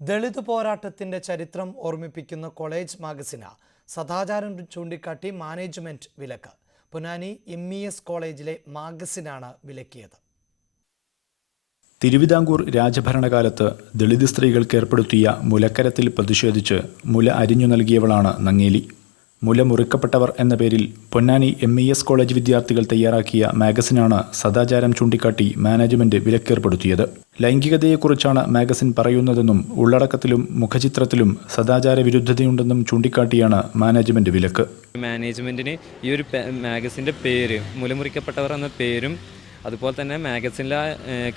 ദളിത് പോരാട്ടത്തിന്റെ ചരിത്രം ഓർമ്മിപ്പിക്കുന്ന കോളേജ് മാഗസിന് സദാചാരം ചൂണ്ടിക്കാട്ടി മാനേജ്മെന്റ് വിലക്ക്. പൊന്നാനി MES കോളേജിലെ മാഗസിനാണ് വിലക്കിയത്. തിരുവിതാംകൂർ രാജഭരണകാലത്ത് ദളിത് സ്ത്രീകൾക്ക് ഏർപ്പെടുത്തിയ മുലക്കരത്തിൽ പ്രതിഷേധിച്ച് മുല അരിഞ്ഞു നൽകിയവളാണ് നങ്ങേലി. മുല മുറിക്കപ്പെട്ടവർ എന്ന പേരിൽ പൊന്നാനി MES കോളേജ് വിദ്യാർത്ഥികൾ തയ്യാറാക്കിയ മാഗസിനാണ് സദാചാരം ചൂണ്ടിക്കാട്ടി മാനേജ്മെന്റ് വിലക്കേർപ്പെടുത്തിയത്. ലൈംഗികതയെക്കുറിച്ചാണ് മാഗസിൻ പറയുന്നതെന്നും ഉള്ളടക്കത്തിലും മുഖചിത്രത്തിലും സദാചാര വിരുദ്ധതയുണ്ടെന്നും ചൂണ്ടിക്കാട്ടിയാണ് മാനേജ്മെന്റ് വിലക്ക്. മാനേജ്മെന്റിന് ഈ ഒരു മാഗസിൻ്റെ പേര് മുലമുറിക്കപ്പെട്ടവർ എന്ന പേരും അതുപോലെ തന്നെ മാഗസിനിലെ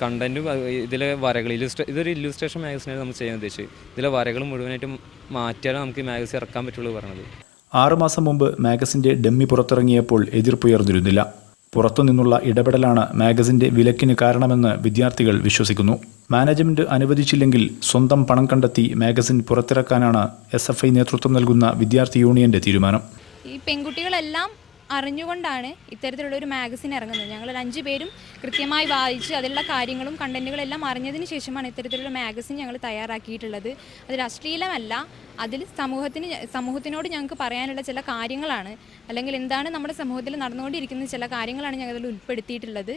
കണ്ടന്റും ഇതിലെ വരകൾ ഇതൊരു ഇല്ലുസ്ട്രേഷൻ മാഗസിനാണ് നമ്മൾ ചെയ്യാൻ ഉദ്ദേശിച്ചത്. ഇതിലെ വരകൾ മുഴുവനായിട്ടും മാറ്റിയാലും നമുക്ക് ഈ മാഗസിൻ ഇറക്കാൻ പറ്റുള്ളൂ പറഞ്ഞത്. 6 മാസം മുമ്പ് മാഗസിന്റെ ഡമ്മി പുറത്തിറങ്ങിയപ്പോൾ എതിർപ്പുയർന്നിരുന്നില്ല. പുറത്തുനിന്നുള്ള ഇടപെടലാണ് മാഗസിന്റെ വിലക്കിന് കാരണമെന്ന് വിദ്യാർത്ഥികൾ വിശ്വസിക്കുന്നു. മാനേജ്മെന്റ് അനുവദിച്ചില്ലെങ്കിൽ സ്വന്തം പണം കണ്ടെത്തി മാഗസിൻ പുറത്തിറക്കാനാണ് SFI നേതൃത്വം നൽകുന്ന വിദ്യാർത്ഥി യൂണിയന്റെ തീരുമാനം. ഈ പെൺകുട്ടികളെല്ലാം അറിഞ്ഞുകൊണ്ടാണ് ഇത്തരത്തിലുള്ള ഒരു മാഗസിൻ ഇറങ്ങുന്നത്. ഞങ്ങൾ 5 പേരും കൃത്യമായി വായിച്ച് അതിലുള്ള കാര്യങ്ങളും കണ്ടന്റുകളെല്ലാം അറിഞ്ഞതിന് ശേഷമാണ് ഇത്തരത്തിലുള്ള മാഗസിൻ ഞങ്ങൾ തയ്യാറാക്കിയിട്ടുള്ളത്. അത് രാഷ്ട്രീയമല്ല, അതിൽ സമൂഹത്തിനോട് ഞങ്ങൾക്ക് പറയാനുള്ള ചില കാര്യങ്ങളാണ്, അല്ലെങ്കിൽ എന്താണ് നമ്മുടെ സമൂഹത്തിൽ നടന്നുകൊണ്ടിരിക്കുന്ന ചില കാര്യങ്ങളാണ് ഞങ്ങൾ അതിൽ ഉൾപ്പെടുത്തിയിട്ടുള്ളത്.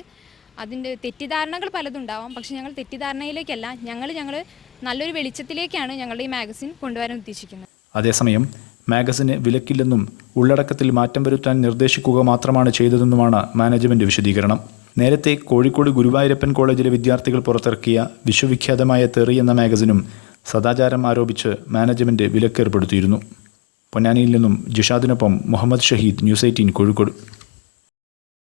അതിൻ്റെ തെറ്റിദ്ധാരണകൾ പലതുണ്ടാവാം, പക്ഷേ ഞങ്ങൾ തെറ്റിദ്ധാരണയിലേക്കല്ല, ഞങ്ങൾ നല്ലൊരു വെളിച്ചത്തിലേക്കാണ് ഞങ്ങളുടെ ഈ മാഗസിൻ കൊണ്ടുവരാൻ ഉദ്ദേശിക്കുന്നത്. അതേസമയം മാഗസിന് വിലക്കില്ലെന്നും ഉള്ളടക്കത്തിൽ മാറ്റം വരുത്താൻ നിർദ്ദേശിക്കുക മാത്രമാണ് ചെയ്തതെന്നുമാണ് മാനേജ്മെന്റ് വിശദീകരണം. നേരത്തെ കോഴിക്കോട് ഗുരുവായൂരപ്പൻ കോളേജിലെ വിദ്യാർത്ഥികൾ പുറത്തിറക്കിയ വിശ്വവിഖ്യാതമായ തെറി എന്ന മാഗസിനും സദാചാരം ആരോപിച്ച് മാനേജ്മെന്റ് വിലക്കേർപ്പെടുത്തിയിരുന്നു. പൊന്നാനിയിൽ നിന്നും ജിഷാദിനൊപ്പം മുഹമ്മദ് ഷഹീദ്, News 18 കോഴിക്കോട്.